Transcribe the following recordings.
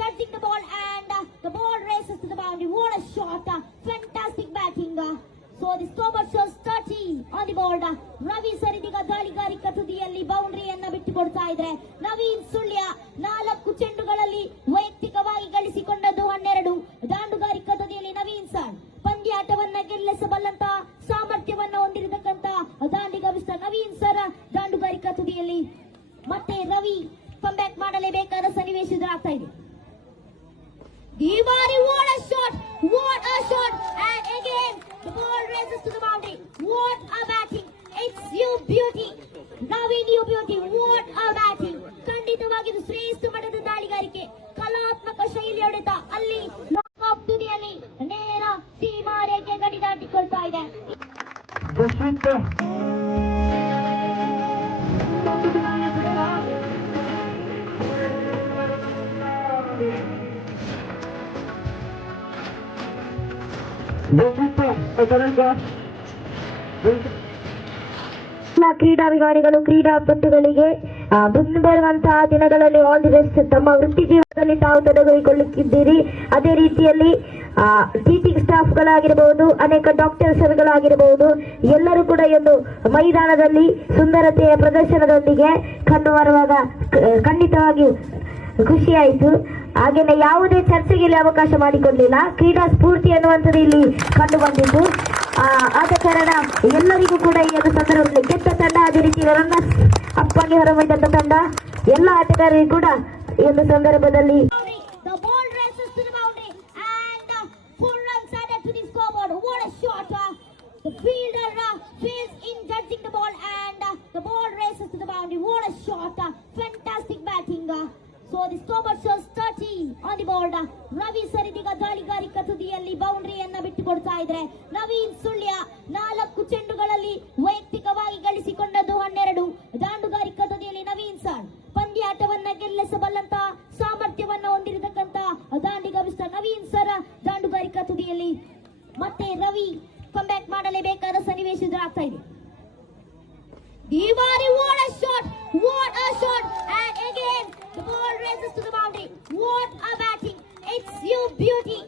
judging the ball and the ball races to the boundary. What a shot! Fantastic batting. So the scoreboard shows 30 on the board. Ravi ಸರಿದಿಗ ದಾಳಿಗಾರಿಕಾ ತುದಿಯಲ್ಲಿ ಬೌಂಡ್ರಿಯನ್ನ ಬಿಟ್ಟುಕೊಡ್ತಾ ಇದ್ರೆ ನವೀನ್ ಸುಳ್ಯ 4 ಚೆಂಡುಗಳಲ್ಲಿ ವೈಯಕ್ತಿಕವಾಗಿ ಗಳಿಸಿಕೊಂಡದ್ದು 12. ದಾಂಡುಗಾರಿಕಾ ತುದಿಯಲ್ಲಿ Naveen sir ಪಂದ್ಯಾಟವನ್ನ ಗೆಲ್ಲಿಸಬಲ್ಲಂತ ಸಾಮರ್ಥ್ಯವನ್ನ ಹೊಂದಿರತಕ್ಕಂತ ದಾಂಡಿಗ ಮಿಸ್ಟರ್ ನವೀನ್ ಸರ್ ದಾಂಡುಗಾರಿಕಾ ತುದಿಯಲ್ಲಿ ಮತ್ತೆ ರವಿ ಕಂಬ್ಯಾಕ್ ಮಾಡಲೇಬೇಕಾದ ಸನ್ನಿವೇಶ ಎದುರಾಗ್ತಾ ಇದೆ. Diwari, what a shot! What a shot! And again, the ball races to the boundary. What a batting! It's you beauty. Naveen you beauty. What a batting! ಖಂಡಿತವಾಗಿ ಇದು ಶ್ರೇಷ್ಠ ಮಟ್ಟದ ದಾಳಿಗಾರಿಕೆ. ಕಲಾತ್ಮಕ ಶೈಲಿ ಹೊಡೆತ ಅಲ್ಲಿ ನಾಕ್ ತುದಿಯಲ್ಲಿ ನೇರ ಸೀಮಾ ರೇಖೆ ಗಡಿ ದಾಟಿಕೊಳ್ತಾ ಇದೆ. ಕ್ರೀಡಾಭಿಮಾನಿಗಳು ಕ್ರೀಡಾಪಟುಗಳಿಗೆ ಮುಂದೆ ಬರುವಂತಹ ದಿನಗಳಲ್ಲಿ ಆಲ್ ದಿ ಬೆಸ್ಟ್. ತಮ್ಮ ವೃತ್ತಿ ಜೀವನದಲ್ಲಿ ತಾವು ತೊಡಗಿಕೊಳ್ಳುತ್ತಿದ್ದೀರಿ. ಅದೇ ರೀತಿಯಲ್ಲಿ ಟೀಚಿಂಗ್ ಸ್ಟಾಫ್ಗಳಾಗಿರಬಹುದು, ಅನೇಕ ಡಾಕ್ಟರ್ಸ್ಗಳಾಗಿರಬಹುದು, ಎಲ್ಲರೂ ಕೂಡ ಒಂದು ಮೈದಾನದಲ್ಲಿ ಸುಂದರತೆಯ ಪ್ರದರ್ಶನದೊಂದಿಗೆ ಕಂಡು ಬರುವಾಗ ಖಂಡಿತವಾಗಿಯೂ ಖುಷಿಯಾಯಿತು. ಹಾಗೇನೆ ಯಾವುದೇ ಚರ್ಚೆಗೆ ಇಲ್ಲಿ ಅವಕಾಶ ಮಾಡಿಕೊಡ್ಲಿಲ್ಲ. ಕ್ರೀಡಾ ಸ್ಫೂರ್ತಿ ಅನ್ನುವಂಥದ್ದು ಇಲ್ಲಿ ಕಂಡು ಬಂದಿದ್ದು. ಆದ ಕಾರಣ ಎಲ್ಲರಿಗೂ ಕೂಡ ಈ ಒಂದು ಸಂದರ್ಭದಲ್ಲಿ ಗೆದ್ದ ತಂಡ, ಅದೇ ರೀತಿ ರನ್ನರ್ಸ್ ಅಪ್ಪಾಗಿ ಹೊರಬಂದಂತ ತಂಡ, ಎಲ್ಲ ಆಟಗಾರರಿಗೂ ಕೂಡ ಈ ಒಂದು ಸಂದರ್ಭದಲ್ಲಿ So the scoreboard shows 30 on the board. Ravi ಸರಿದಿಗ ದಾಳಿಗಾರಿಕಾ ತುದಿಯಲ್ಲಿ ಬೌಂಡ್ರಿಯನ್ನ ಬಿಟ್ಟುಕೊಡ್ತಾ ಇದ್ರೆ ನವೀನ್ ಸುಳ್ಯ 4 ಚೆಂಡುಗಳಲ್ಲಿ ವೈಯಕ್ತಿಕವಾಗಿ ಗಳಿಸಿಕೊಂಡದ್ದು 12. ದಾಂಡುಗಾರಿಕಾ ತುದಿಯಲ್ಲಿ ನವೀನ್ ಸರ್ ಪಂದ್ಯಾಟವನ್ನ ಗೆಲ್ಲಿಸಬಲ್ಲಂತ ಸಾಮರ್ಥ್ಯವನ್ನ ಹೊಂದಿರತಕ್ಕಂತ ದಾಂಡಿಗ ಮಿಸ್ಟರ್ ನವೀನ್ ಸರ್ ದಾಂಡುಗಾರಿಕಾ ತುದಿಯಲ್ಲಿ ಮತ್ತೆ ರವಿ ಕಂಬ್ಯಾಕ್ ಮಾಡಲೇಬೇಕಾದ ಸನ್ನಿವೇಶ ಎದುರಾಗ್ತಾ ಇದೆ. Diwari, what a shot! What a shot! And again, the ball races to the boundary. What a batting! It's you beauty.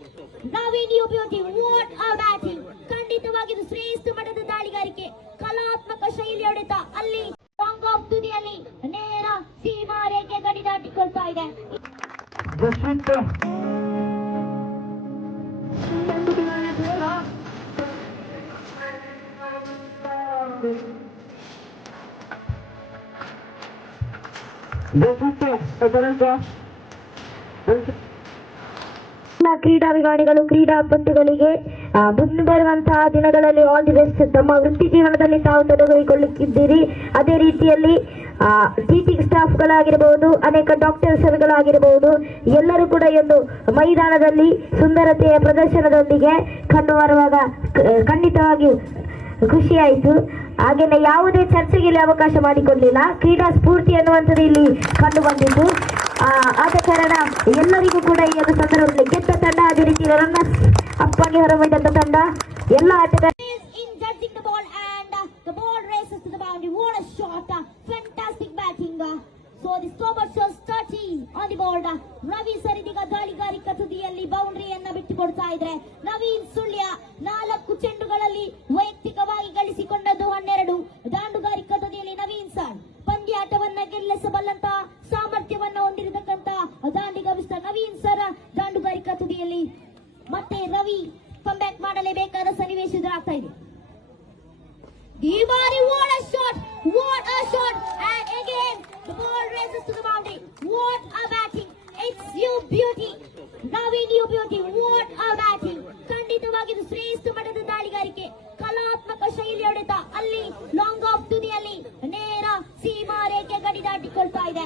Naveen you beauty. What a batting! ಖಂಡಿತವಾಗಿ ಇದು ಶ್ರೇಷ್ಠ ಮಟ್ಟದ ದಾಳಿಗಾರಿಕೆ. ಕಲಾತ್ಮಕ ಶೈಲಿ ಹೊಡೆತ ಅಲ್ಲಿ ಲಾಂಗ್ ಆಫ್ ತುದಿಯಲ್ಲಿ ನೇರ ಸೀಮಾ ರೇಖೆ ಗಡಿ ದಾಟಿಕೊಳ್ತಾ ಇದೆ. ಕ್ರೀಡಾಭಿಮಾನಿಗಳು ಕ್ರೀಡಾಪಟುಗಳಿಗೆ ಮುಂದೆ ಬರುವಂತಹ ದಿನಗಳಲ್ಲಿ ಆಲ್ ದಿ ಬೆಸ್ಟ್. ತಮ್ಮ ವೃತ್ತಿ ಜೀವನದಲ್ಲಿ ತಾವು ತೊಡಗಿಕೊಳ್ಳುತ್ತಿದ್ದೀರಿ. ಅದೇ ರೀತಿಯಲ್ಲಿ ಟೀಚಿಂಗ್ ಸ್ಟಾಫ್ಗಳಾಗಿರಬಹುದು, ಅನೇಕ ಡಾಕ್ಟರ್ಸ್ಗಳಾಗಿರಬಹುದು, ಎಲ್ಲರೂ ಕೂಡ ಒಂದು ಮೈದಾನದಲ್ಲಿ ಸುಂದರತೆಯ ಪ್ರದರ್ಶನದೊಂದಿಗೆ ಕಂಡು ಬರುವಾಗ ಖಂಡಿತವಾಗಿಯೂ ಖುಷಿಯಾಯಿತು. ಹಾಗೇನೆ ಯಾವುದೇ ಚರ್ಚೆಗೆ ಇಲ್ಲಿ ಅವಕಾಶ ಮಾಡಿಕೊಡ್ಲಿಲ್ಲ. ಕ್ರೀಡಾ ಸ್ಫೂರ್ತಿ ಅನ್ನುವಂಥದ್ದು ಇಲ್ಲಿ ಕಂಡು ಬಂದಿದ್ದು. ಆದ ಕಾರಣ ಎಲ್ಲರಿಗೂ ಕೂಡ ಈ ಒಂದು ಸಂದರ್ಭದಲ್ಲಿ ಗೆದ್ದ ತಂಡ, ಅದೇ ರೀತಿ ರನ್ನರ್ಸ್ ಅಪ್ಪಾಗಿ ಹೊರಬಂದಂತ ತಂಡ, ಎಲ್ಲ ಆಟಗಾರರು So the scoreboard shows 30 on the board. Ravi ಸರಿದಿಗ ದಾಳಿಗಾರಿಕಾ ತುದಿಯಲ್ಲಿ ಬೌಂಡ್ರಿಯನ್ನ ಬಿಟ್ಟುಕೊಡ್ತಾ ಇದ್ರೆ ನವೀನ್ ಸುಳ್ಯ 4 ಚೆಂಡುಗಳಲ್ಲಿ ವೈಯಕ್ತಿಕವಾಗಿ ಗಳಿಸಿಕೊಂಡದ್ದು 12. ದಾಂಡುಗಾರಿಕಾ ತುದಿಯಲ್ಲಿ ನವೀನ್ ಸರ್ ಪಂದ್ಯಾಟವನ್ನ ಗೆಲ್ಲಿಸಬಲ್ಲಂತ ಸಾಮರ್ಥ್ಯವನ್ನ ಹೊಂದಿರತಕ್ಕಂತ ದಾಂಡಿಗ ಮಿಸ್ಟರ್ ನವೀನ್ ಸರ್ ದಾಂಡುಗಾರಿಕಾ ತುದಿಯಲ್ಲಿ ಮತ್ತೆ ರವಿ ಕಂಬ್ಯಾಕ್ ಮಾಡಲೇಬೇಕಾದ ಸನ್ನಿವೇಶ ಎದುರಾಗ್ತಾ ಇದೆ. Diwari, what a shot! What a shot! And again, the ball races to the boundary. What a batting! It's you beauty. Naveen you beauty. What a batting! ಖಂಡಿತವಾಗಿ ಇದು ಶ್ರೇಷ್ಠ